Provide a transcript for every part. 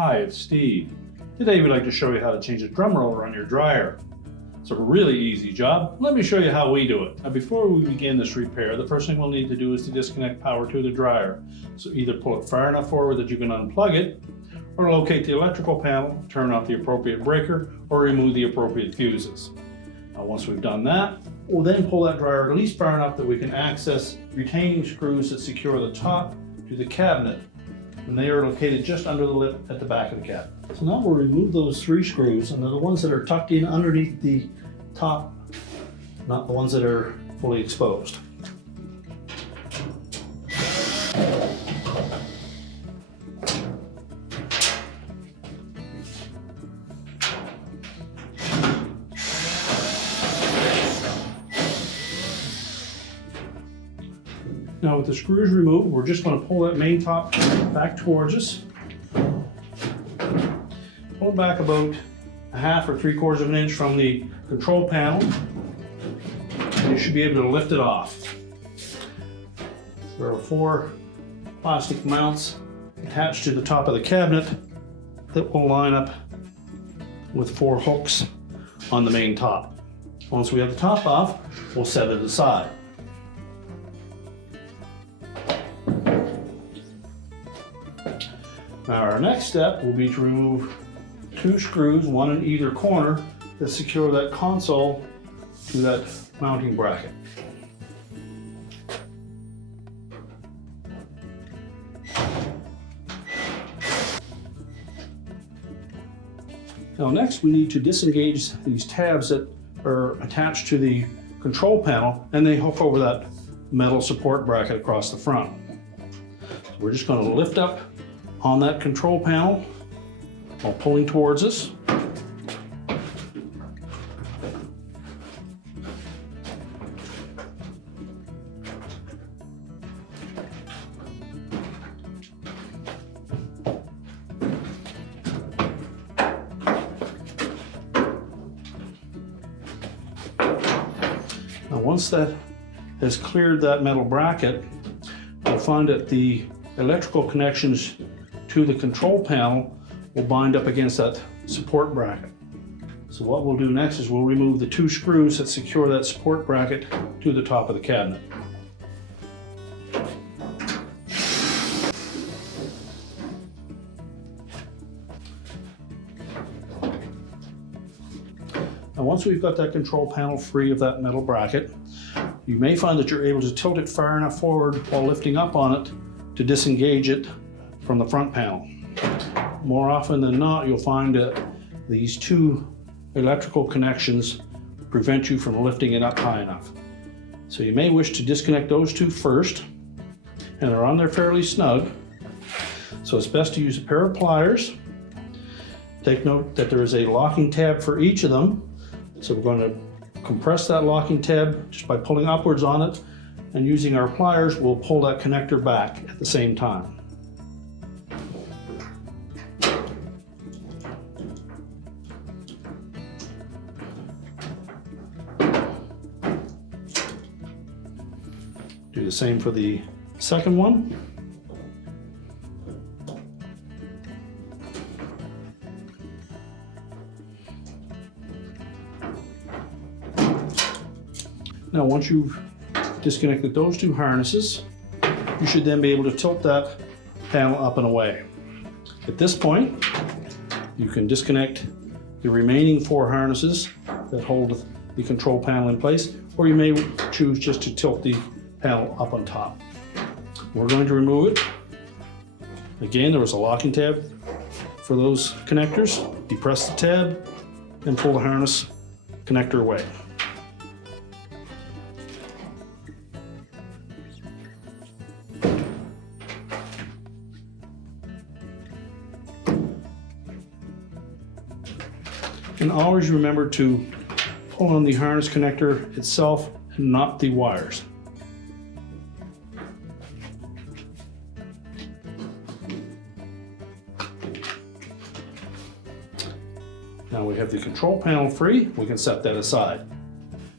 Hi, it's Steve. Today we'd like to show you how to change a drum roller on your dryer. It's a really easy job. Let me show you how we do it. Now before we begin this repair, the first thing we'll need to do is to disconnect power to the dryer. So either pull it far enough forward that you can unplug it, or locate the electrical panel, turn off the appropriate breaker, or remove the appropriate fuses. Now once we've done that, we'll then pull that dryer at least far enough that we can access retaining screws that secure the top to the cabinet. And they are located just under the lip at the back of the cabinet. So now we'll remove those 3 screws, and they're the ones that are tucked in underneath the top, not the ones that are fully exposed. Now with the screws removed, we're just going to pull that main top back towards us. Pull it back about 1/2 or 3/4 of an inch from the control panel, and you should be able to lift it off. There are 4 plastic mounts attached to the top of the cabinet that will line up with 4 hooks on the main top. Once we have the top off, we'll set it aside. Now our next step will be to remove 2 screws, one in either corner, that secure that console to that mounting bracket. Now next we need to disengage these tabs that are attached to the control panel, and they hook over that metal support bracket across the front. So we're just going to lift up on that control panel while pulling towards us. Now once that has cleared that metal bracket, you'll find that the electrical connections to the control panel will bind up against that support bracket. So what we'll do next is we'll remove the 2 screws that secure that support bracket to the top of the cabinet. Now once we've got that control panel free of that metal bracket, you may find that you're able to tilt it far enough forward while lifting up on it to disengage it from the front panel. More often than not, you'll find that these 2 electrical connections prevent you from lifting it up high enough. So you may wish to disconnect those 2 first, and they're on there fairly snug. So it's best to use a pair of pliers. Take note that there is a locking tab for each of them. So we're going to compress that locking tab just by pulling upwards on it, and using our pliers, we'll pull that connector back at the same time. Do the same for the second one. Now once you've disconnected those 2 harnesses, you should then be able to tilt that panel up and away. At this point, you can disconnect the remaining 4 harnesses that hold the control panel in place, or you may choose just to tilt the panel up on top. We're going to remove it. Again, there was a locking tab for those connectors. Depress the tab and pull the harness connector away. And always remember to pull on the harness connector itself and not the wires. Now we have the control panel free, we can set that aside.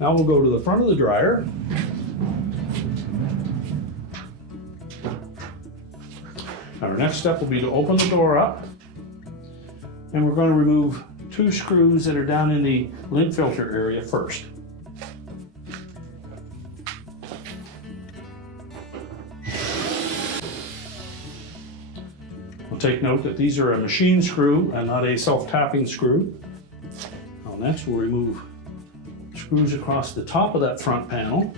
Now we'll go to the front of the dryer. Our next step will be to open the door up And we're going to remove 2 screws that are down in the lint filter area first. We'll take note that these are a machine screw and not a self-tapping screw. Now next we'll remove screws across the top of that front panel.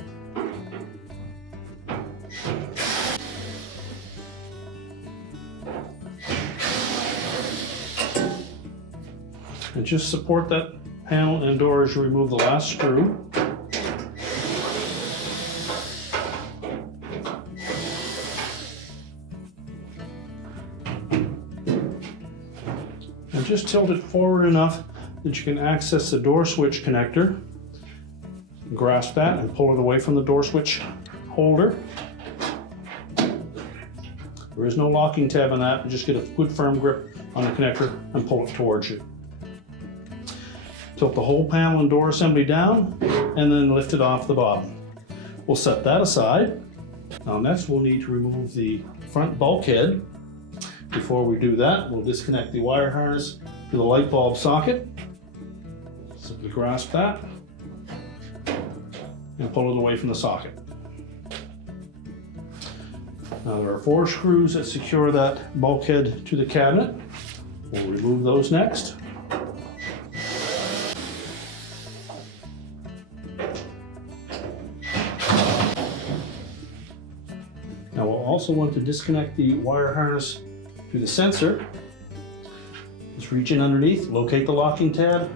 And just support that panel and door as you remove the last screw. And just tilt it forward enough that you can access the door switch connector. Grasp that and pull it away from the door switch holder. There is no locking tab on that, just get a good firm grip on the connector and pull it towards you. Tilt the whole panel and door assembly down and then lift it off the bottom. We'll set that aside. Now next we'll need to remove the front bulkhead. Before we do that, we'll disconnect the wire harness to the light bulb socket. Simply grasp that and pull it away from the socket. Now there are 4 screws that secure that bulkhead to the cabinet. We'll remove those next. Now we'll also want to disconnect the wire harness to the sensor. Just reach in underneath, locate the locking tab,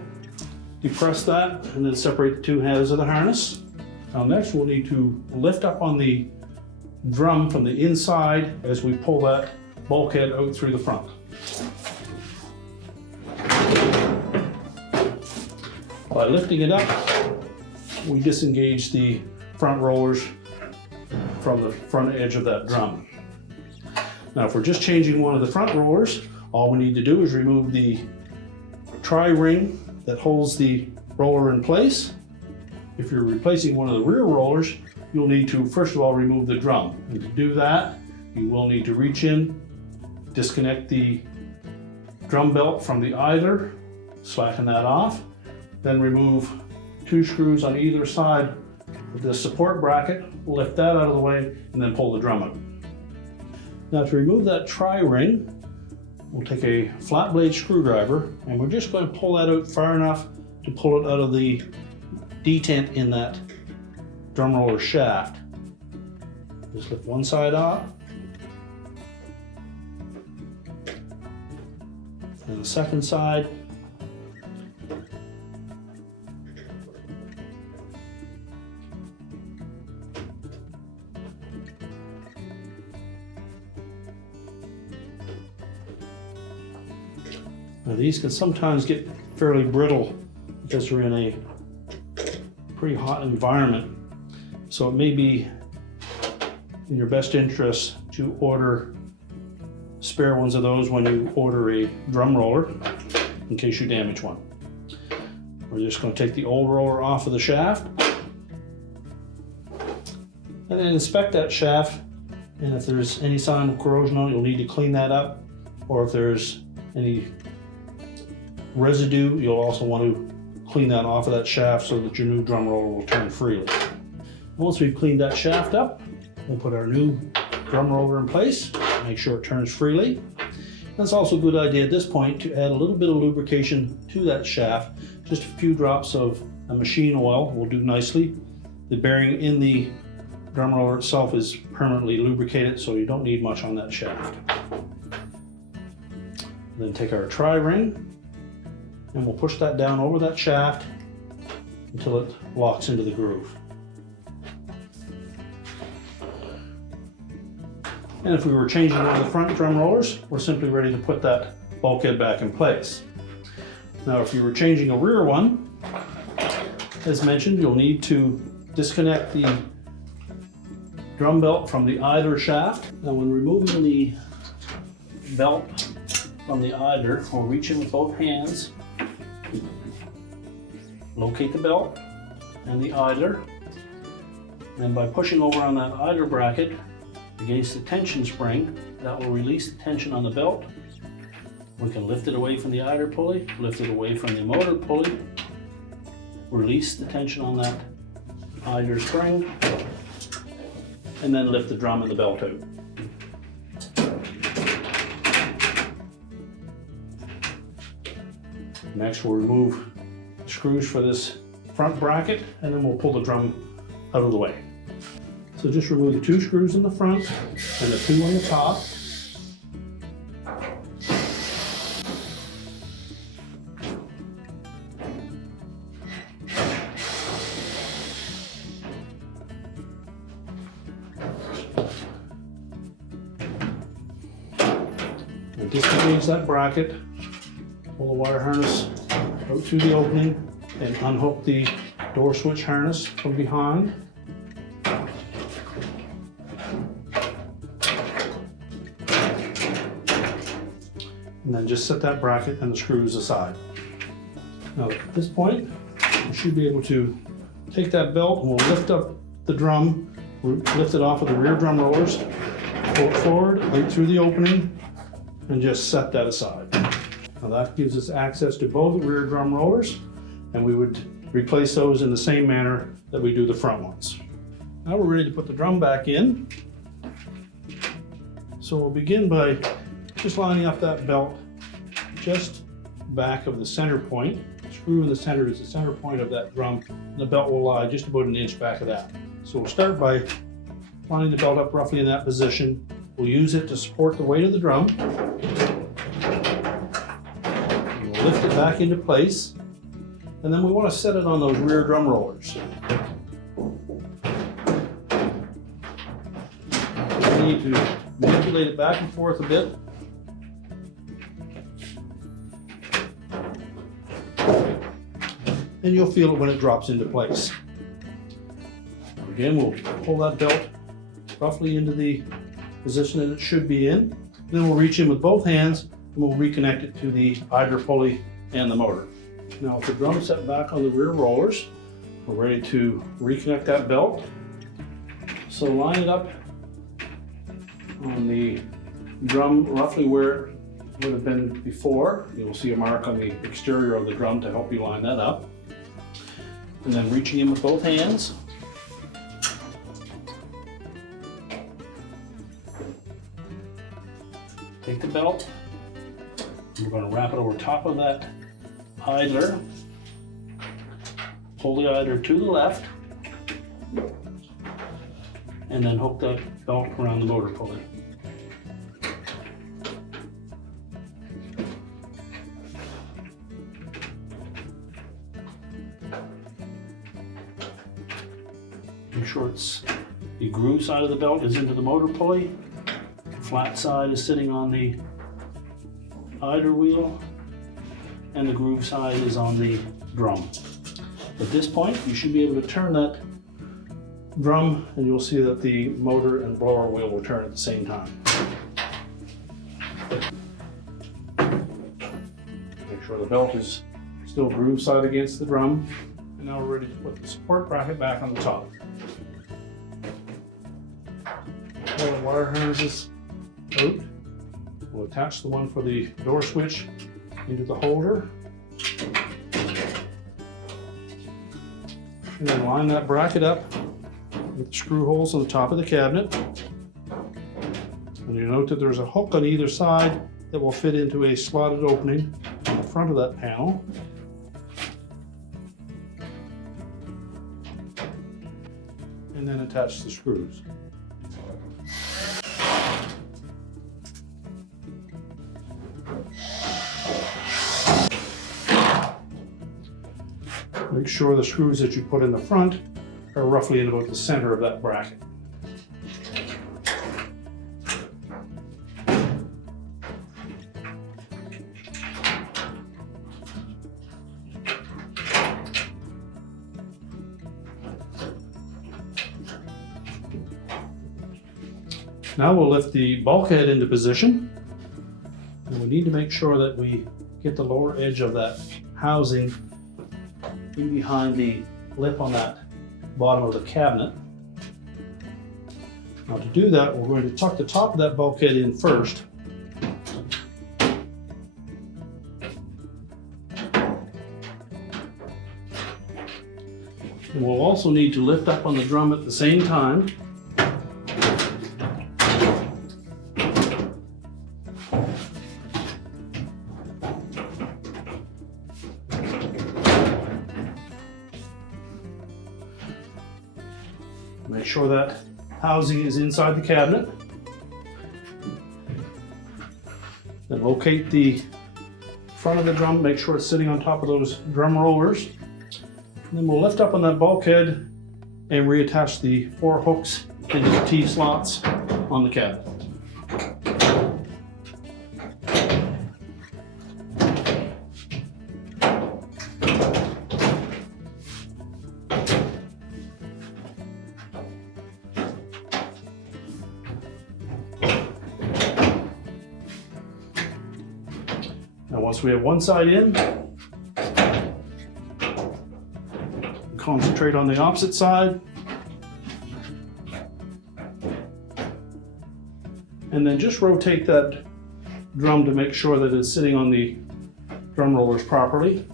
depress that, and then separate the 2 halves of the harness. Now next we'll need to lift up on the drum from the inside as we pull that bulkhead out through the front. By lifting it up, we disengage the front rollers from the front edge of that drum. Now if we're just changing one of the front rollers, all we need to do is remove the tri-ring that holds the roller in place. If you're replacing one of the rear rollers, you'll need to first of all remove the drum. And to do that, you will need to reach in, disconnect the drum belt from the idler, slacken that off, then remove 2 screws on either side of the support bracket, lift that out of the way, and then pull the drum out. Now to remove that tri-ring, we'll take a flat blade screwdriver and we're just going to pull that out far enough to pull it out of the detent in that drum roller shaft. Just lift one side off and the second side. Now these can sometimes get fairly brittle because we're in a pretty hot environment. So it may be in your best interest to order spare ones of those when you order a drum roller in case you damage one. We're just going to take the old roller off of the shaft and then inspect that shaft, and if there's any sign of corrosion on it, you'll need to clean that up, or if there's any residue, you'll also want to clean that off of that shaft so that your new drum roller will turn freely. Once we've cleaned that shaft up, we'll put our new drum roller in place, make sure it turns freely. And it's also a good idea at this point to add a little bit of lubrication to that shaft. Just a few drops of a machine oil will do nicely. The bearing in the drum roller itself is permanently lubricated, so you don't need much on that shaft. Then take our tri-ring and we'll push that down over that shaft until it locks into the groove. And if we were changing one of the front drum rollers, we're simply ready to put that bulkhead back in place. Now if you were changing a rear one, as mentioned, you'll need to disconnect the drum belt from the idler shaft. Now when removing the belt from the idler, we'll reach in with both hands, locate the belt and the idler, and by pushing over on that idler bracket against the tension spring, that will release the tension on the belt We can lift it away from the idler pulley, lift it away from the motor pulley, release the tension on that idler spring, and then lift the drum and the belt out. Next, we'll remove the screws for this front bracket, and then we'll pull the drum out of the way. So just remove the 2 screws in the front and the 2 on the top. And disengage that bracket, pull the wire harness out through the opening, and unhook the door switch harness from behind. And then just set that bracket and the screws aside. Now at this point, you should be able to take that belt and we'll lift up the drum, lift it off of the rear drum rollers, pull it forward, right through the opening, and just set that aside. Now that gives us access to both the rear drum rollers, and we would replace those in the same manner that we do the front ones. Now we're ready to put the drum back in. So we'll begin by just lining up that belt just back of the center point. The screw in the center is the center point of that drum, and the belt will lie just about an inch back of that. So we'll start by lining the belt up roughly in that position. We'll use it to support the weight of the drum. We'll lift it back into place, and then we want to set it on those rear drum rollers. We need to manipulate it back and forth a bit. And you'll feel it when it drops into place. Again, we'll pull that belt roughly into the position that it should be in. Then we'll reach in with both hands and we'll reconnect it to the idler pulley and the motor. Now with the drum set back on the rear rollers, we're ready to reconnect that belt. So line it up on the drum roughly where it would have been before. You'll see a mark on the exterior of the drum to help you line that up. And then reaching in with both hands. Take the belt. We're going to wrap it over top of that idler. Pull the idler to the left. And then hook that belt around the motor pulley. Make sure the groove side of the belt is into the motor pulley. The flat side is sitting on the idler wheel, and the groove side is on the drum. At this point, you should be able to turn that drum, and you'll see that the motor and blower wheel will turn at the same time. Make sure the belt is still groove side against the drum. And now we're ready to put the support bracket back on the top. Pull the wire harnesses out. We'll attach the one for the door switch into the holder. And then line that bracket up with the screw holes on the top of the cabinet. And you note that there's a hook on either side that will fit into a slotted opening on the front of that panel. And then attach the screws. Make sure the screws that you put in the front are roughly in about the center of that bracket. Now we'll lift the bulkhead into position. And we need to make sure that we get the lower edge of that housing in behind the lip on that bottom of the cabinet. Now to do that, we're going to tuck the top of that bulkhead in first. And we'll also need to lift up on the drum at the same time. Make sure that housing is inside the cabinet. Then locate the front of the drum, make sure it's sitting on top of those drum rollers. And then we'll lift up on that bulkhead and reattach the 4 hooks into the T-slots on the cabinet. Now once we have one side in, concentrate on the opposite side, and then just rotate that drum to make sure that it's sitting on the drum rollers properly.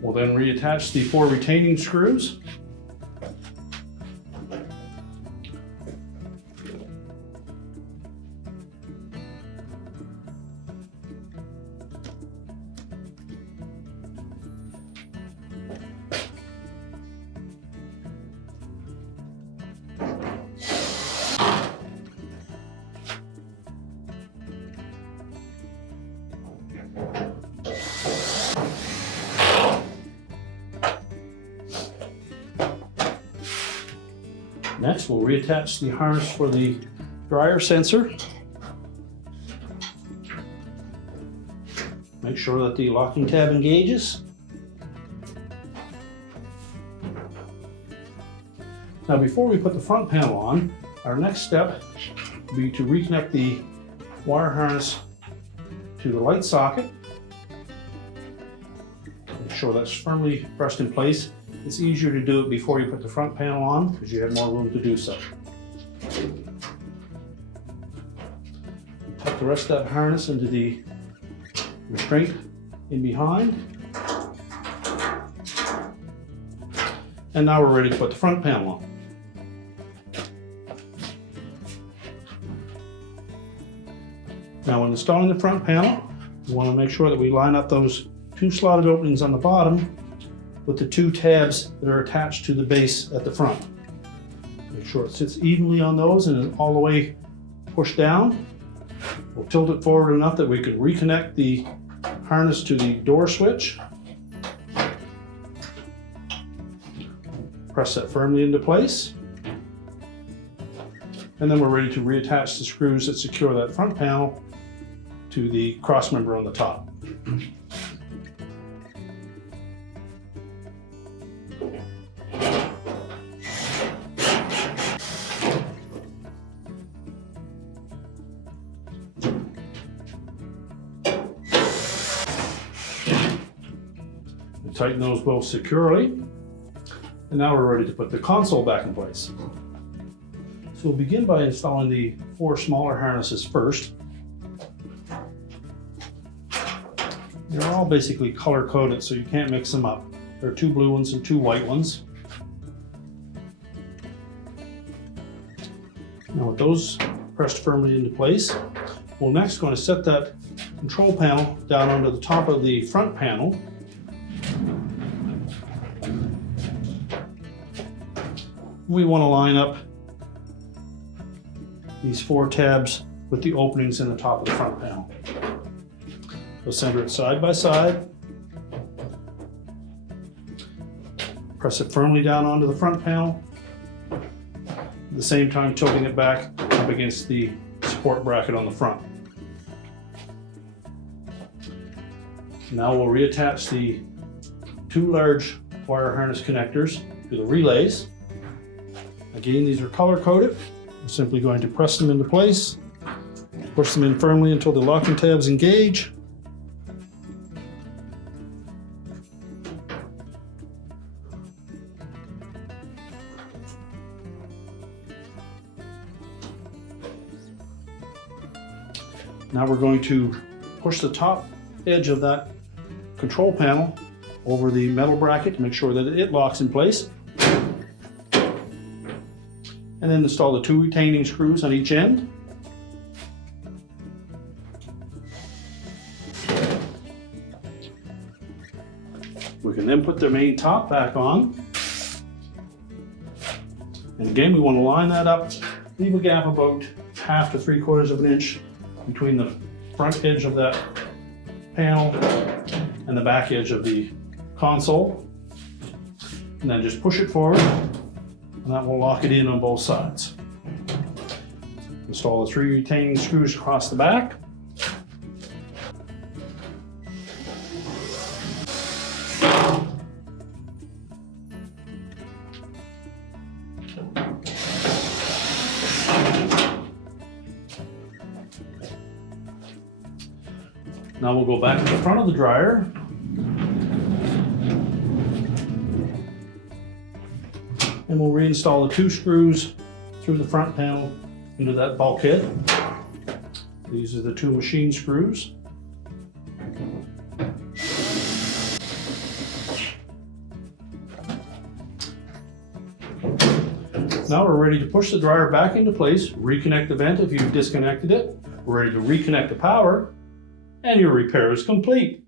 We'll then reattach the 4 retaining screws. Next, we'll reattach the harness for the dryer sensor. Make sure that the locking tab engages. Now, before we put the front panel on, our next step will be to reconnect the wire harness to the light socket. Make sure that's firmly pressed in place. It's easier to do it before you put the front panel on because you have more room to do so. Tuck the rest of that harness into the restraint in behind. And now we're ready to put the front panel on. Now when installing the front panel, we want to make sure that we line up those 2 slotted openings on the bottom with the 2 tabs that are attached to the base at the front. Make sure it sits evenly on those and is all the way pushed down. We'll tilt it forward enough that we can reconnect the harness to the door switch. Press that firmly into place. And then we're ready to reattach the screws that secure that front panel to the cross member on the top. Tighten those both securely. And now we're ready to put the console back in place. So we'll begin by installing the 4 smaller harnesses first. They're all basically color coded, so you can't mix them up. There are 2 blue ones and 2 white ones. Now with those pressed firmly into place, we're next going to set that control panel down onto the top of the front panel. We want to line up these 4 tabs with the openings in the top of the front panel. So center it side by side. Press it firmly down onto the front panel. At the same time tilting it back up against the support bracket on the front. Now we'll reattach the 2 large wire harness connectors to the relays. Again, these are color coded. We're simply going to press them into place, push them in firmly until the locking tabs engage. Now we're going to push the top edge of that control panel over the metal bracket to make sure that it locks in place. And then install the 2 retaining screws on each end. We can then put the main top back on. And again, we want to line that up, leave a gap about 1/2 to 3/4 of an inch between the front edge of that panel and the back edge of the console. And then just push it forward, and that will lock it in on both sides. Install the 3 retaining screws across the back. Now we'll go back to the front of the dryer. And we'll reinstall the 2 screws through the front panel into that bulkhead. These are the 2 machine screws. Now we're ready to push the dryer back into place, reconnect the vent if you've disconnected it. We're ready to reconnect the power, and your repair is complete.